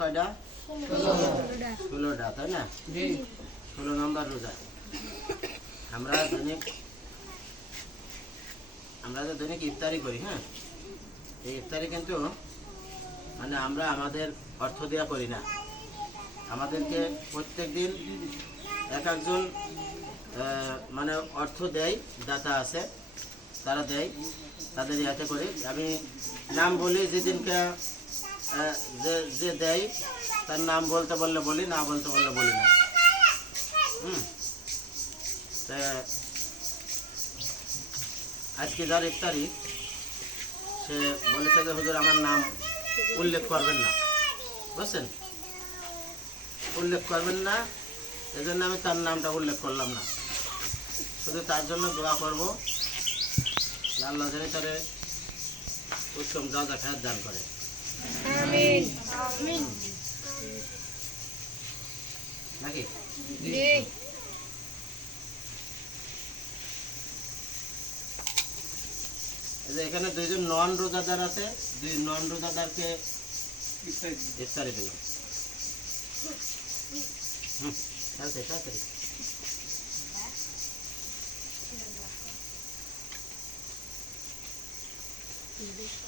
কয়টা? 16টা, তাই না? 16 নম্বর রোজা। আমরা যে দৈনিক ইফতারি করি, হ্যাঁ, এই ইফতারি কিন্তু মানে আমরা আমাদের অর্থ দেওয়া করি না। আমাদেরকে প্রত্যেক দিন একজন মানে অর্থ দেয়, দাতা আছে, তারা দেয়, তাদের ইয়াতে করি। আমি নাম বলি, যেদিনকে যে দেয় তার নাম বলতে বললে বলি, না বলতে বললে বলি না। আজকে যার ইফতারি, সে বলেছে যে হুজুর আমার নাম উল্লেখ করবেন না, বুঝছেন, উল্লেখ করবেন না, এজন্য আমি তার নামটা উল্লেখ করলাম না। শুধু তার জন্য দোয়া করব, আল্লাহ যেন তারে উত্তম দাদা খায়াত দান করে। আমিন আমিন। নাকি? জি। এখানে দুইজন নন রোজাদার আছে, দুই নন রোজাদারকে ইফতারি দিলাম। তাড়াতাড়ি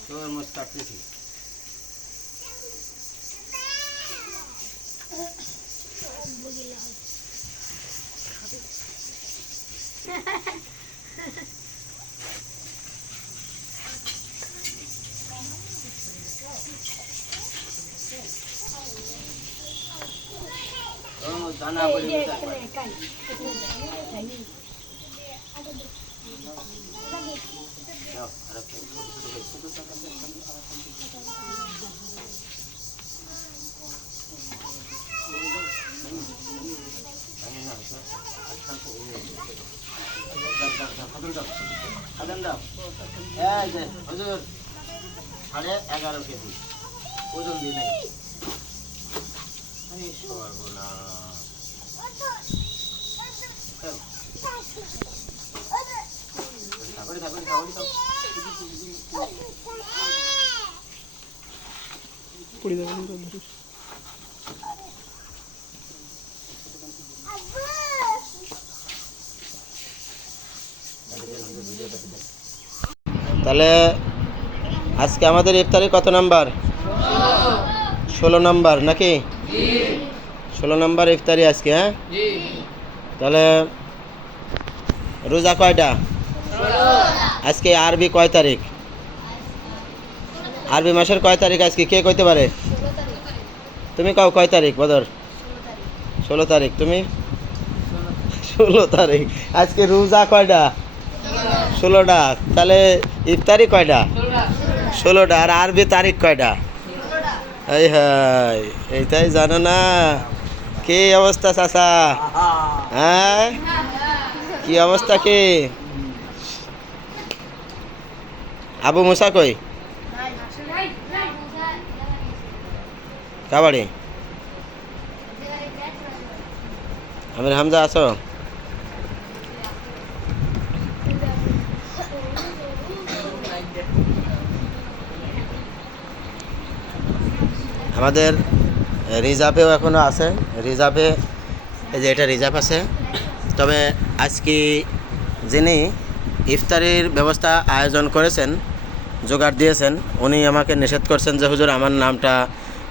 তরমুজ কাটতেছি। দানা বলি হুজুর 11.5 কেজি ওজন দিয়ে নাই। তাহলে আজকে আমাদের ইফতারি কত নাম্বার? 16 নাম্বার নাকি? 16 নাম্বার ইফতারি আজকে। হ্যাঁ, তাহলে রোজা কয়টা? আজকে আরবি কয় তারিখ? আরবি মাসের কয় তারিখ আজকে? কে কইতে পারে? তুমি কও কয় তারিখ? বদর 16 তারিখ। তুমি 16 তারিখ। আজকে রোজা কয়টা? 16টা। তাহলে ইফতারি কয়টা? 16টা। আর আরবি তারিখ কয়টা? এই হাই, এইটাই জানো না? কি অবস্থা চাচা? হ্যাঁ, কি অবস্থা? কি আবু মুসা কই? কাবাড়ি আমির হামজা আছো? আমাদের রিজার্ভেও এখনও আছে, রিজার্ভে এই যে এটা রিজার্ভ আছে। তবে আজকে যিনি ইফতারির ব্যবস্থা আয়োজন করেছেন, জোগাড় দিয়েছেন, উনি আমাকে নিষেধ করছেন যে হুজুর আমার নামটা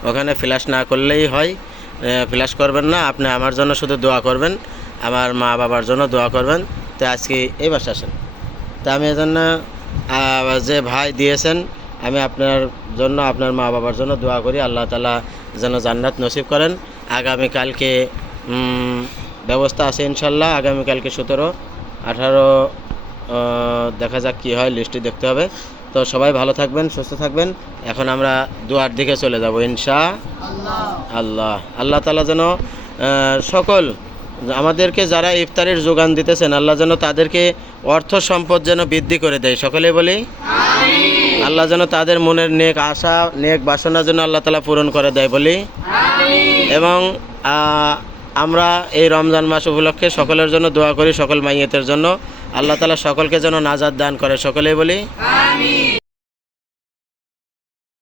ওখানে ফ্ল্যাশ না করলেই হয়, ফ্ল্যাশ করবেন না, আপনি আমার জন্য শুধু দোয়া করবেন, আমার মা বাবার জন্য দোয়া করবেন। তো আজকে এই বাসা আসেন। তা আমি এজন্য যে ভাই দিয়েছেন, আমি আপনার জন্য, আপনার মা বাবার জন্য দোয়া করি, আল্লাহ তাআলা যেন জান্নাত নসিব করেন। আগামীকালকে ব্যবস্থা আছে ইনশাল্লাহ। আগামীকালকে 17, 18 দেখা যাক কী হয়, লিস্টটি দেখতে হবে। তো সবাই ভালো থাকবেন, সুস্থ থাকবেন। এখন আমরা দোয়ার দিকে চলে যাব ইনশাআল্লাহ। আল্লাহ তাআলা যেন সকল আমাদেরকে যারা ইফতারের যোগান দিতেছেন, আল্লাহ যেন তাদেরকে অর্থ সম্পদ যেন বৃদ্ধি করে দেয়। সকলে বলি আমিন। আল্লাহ যেন তাদের মনের নেক আশা, নেক বাসনা যেন আল্লাহ তাআলা পূরণ করে দেয়, বলি আমিন। এবং আমরা এই রমজান মাস উপলক্ষে সকলের জন্য দোয়া করি, সকল মাইয়াতের জন্য। আল্লাহ তাআলা সকলকে যেন নাজাত দান করে, সকলেই বলি আমিন।